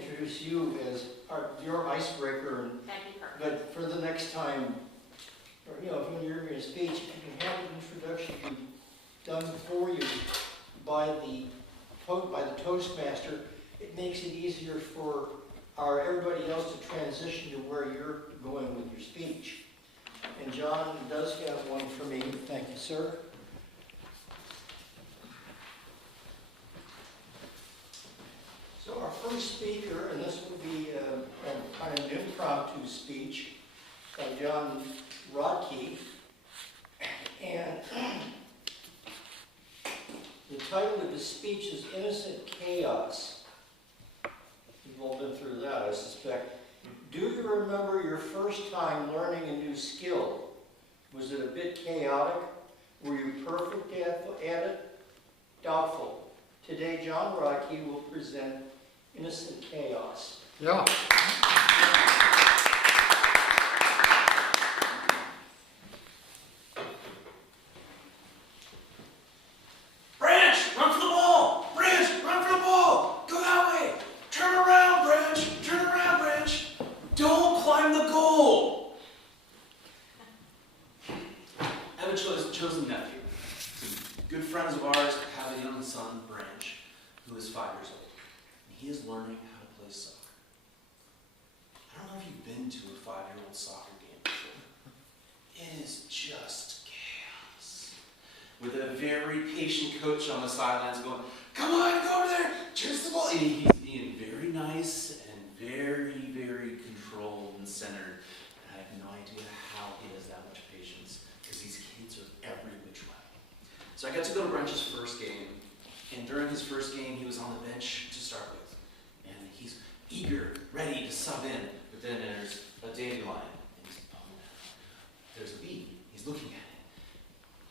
introduce you as your icebreaker. But for the next time, or, you know, when you're giving a speech, if you can have an introduction done for you by the Toastmaster, it makes it easier for everybody else to transition to where you're going with your speech. And John does have one for me. Thank you, sir. So our first speaker, and this will be a kind of an impromptu speech by John Rodke. And the title of his speech is Innocent Chaos. You've all been through that, I suspect. Do you remember your first time learning a new skill? Was it a bit chaotic? Were you perfect at it? Doubtful. Today, John Rodke will present Innocent Chaos. Yeah. Chosen nephew. Good friends of ours have a young son, Branch, who is 5 years old. And he is learning how to play soccer. I don't know if you've been to a 5-year-old soccer game before. It is just chaos. With a very patient coach on the sidelines going, "Come on, go over there, chase the ball." And he's being very nice and very, very controlled and centered. And I have no idea how he has that much patience, because these kids are every which way. So I got to go to Branch's first game, and during his first game, he was on the bench to start with. And he's eager, ready to sub in, but then there's a dandelion, and he's pulling it. There's a bee, he's looking at it.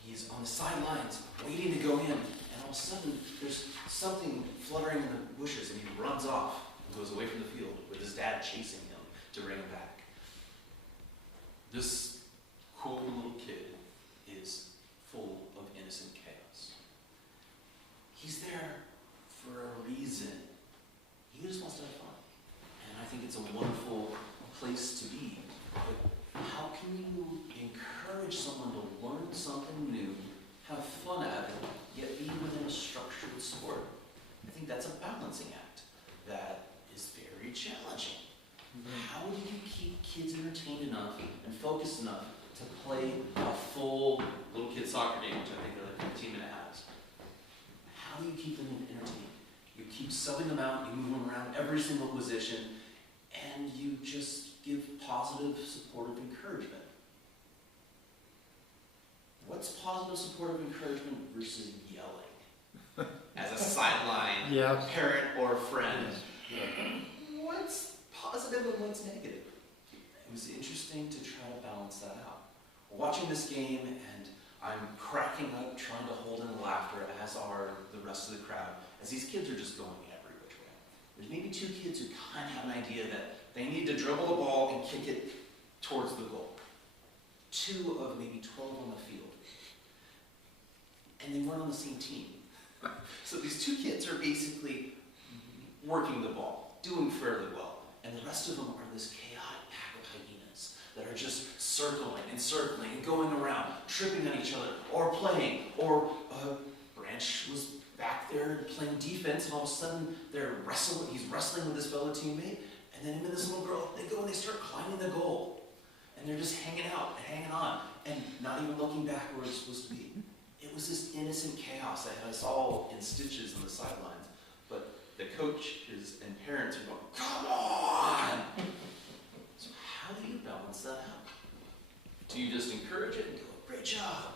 He's on the sidelines, waiting to go in, and all of a sudden, there's something fluttering in the bushes, and he runs off and goes away from the field with his dad chasing him to bring him back. This cool little kid is full of innocent chaos. He's there for a reason. He just wants to have fun. And I think it's a wonderful place to be. But how can you encourage someone to learn something new, have fun at it, yet be within a structured sport? I think that's a balancing act that is very challenging. How do you keep kids entertained enough and focused enough to play a full little kid soccer game, which I think they're like 15 minute halves? How do you keep them entertained? You keep subbing them out, you move them around every single position, and you just give positive, supportive encouragement. What's positive, supportive encouragement versus yelling as a sideline parent or friend? What's positive and what's negative? It was interesting to try to balance that out. Watching this game, and I'm cracking up, trying to hold in the laughter, as are the rest of the crowd, as these kids are just going every which way. There's maybe 2 kids who kind of have an idea that they need to dribble the ball and kick it towards the goal. 2 of maybe 12 on the field. And they weren't on the same team. So these 2 kids are basically working the ball, doing fairly well. And the rest of them are this chaotic pack of hyenas that are just circling and going around, tripping on each other, or playing. Or Branch was back there playing defense, and all of a sudden he's wrestling with his fellow teammate, and then him and this little girl, they go and they start climbing the goal. And they're just hanging out and hanging on, and not even looking back where it's supposed to be. It was this innocent chaos that had us all in stitches on the sidelines. But the coaches and parents are going, "Come on!" So how do you balance that out? Do you just encourage it and go, "Great job"?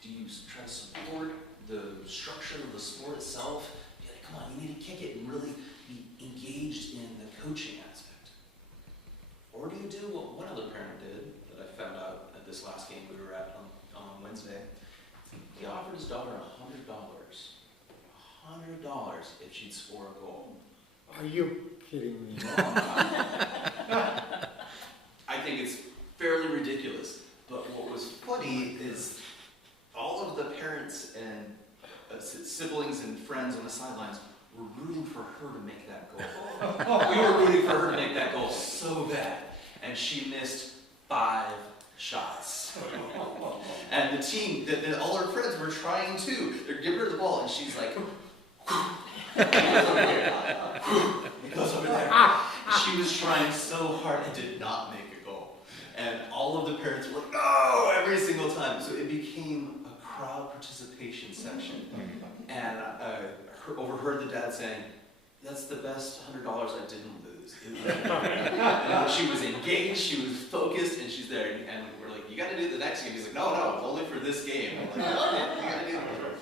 Do you try to support the structure of the sport itself? Be like, "Come on, you need to kick it," and really be engaged in the coaching aspect? Or do you do what one other parent did that I found out at this last game we were at on Wednesday? He offered his daughter $100. $100 if she'd score a goal. Are you kidding me? I think it's fairly ridiculous. But what was funny is all of the parents and siblings and friends on the sidelines were rooting for her to make that goal. We were rooting for her to make that goal so bad. And she missed 5 shots. And the team, all her friends were trying too. They're giving her the ball, and she's like, he goes over there. She was trying so hard and did not make a goal. And all of the parents were like, no, every single time. So it became a crowd participation section. And I overheard the dad saying, that's the best $100 I didn't lose. And she was engaged, she was focused, and she's there. And we're like, you got to do the next game. He's like, no, it's only for this game. I'm like, okay, you got to do it.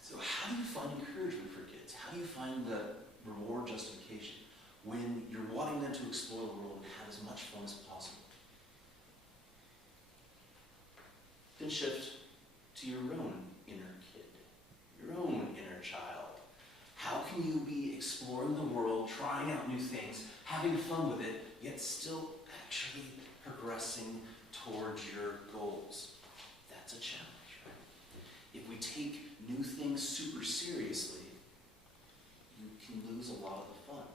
So how do you find encouragement for kids? How do you find the reward justification when you're wanting them to explore the world and have as much fun as possible? Then shift to your own inner kid, your own inner child. How can you be exploring the world, trying out new things, having fun with it, yet still actually progressing towards your goals? That's a challenge, right? If we take new things super seriously, you can lose a lot of the fun.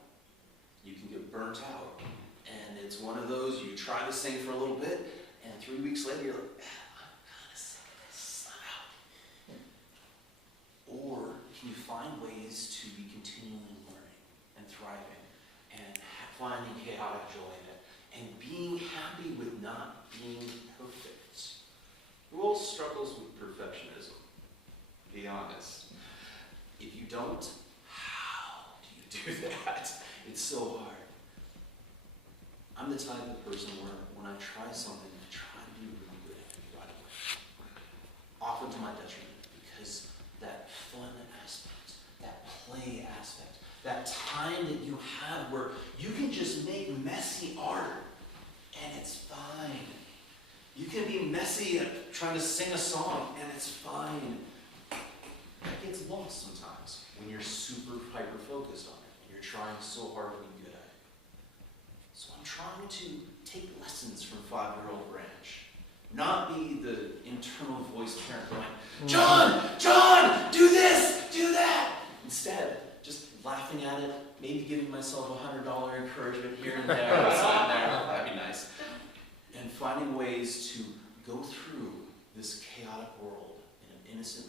You can get burnt out. And it's one of those, you try this thing for a little bit, and 3 weeks later you're like, I'm kind of sick of this, I'm out. Or can you find ways to be continually learning and thriving and finding chaotic joy in it and being happy with not being perfect? Who else struggles with perfectionism? Be honest. If you don't, how do you do that? It's so hard. I'm the type of person where when I try something, I try to be really good at it right away. Often to my detriment, because that fun aspect, that play aspect, that time that you have where you can just make messy art and it's fine. You can be messy at trying to sing a song and it's fine. It gets lost sometimes when you're super hyper-focused on it and you're trying so hard to be good at it. So I'm trying to take lessons from 5-year-old Branch. Not be the internal voice parent going, John, do this, do that. Instead, just laughing at it, maybe giving myself a $100 encouragement here and there, or something there, that'd be nice. And finding ways to go through this chaotic world in an innocent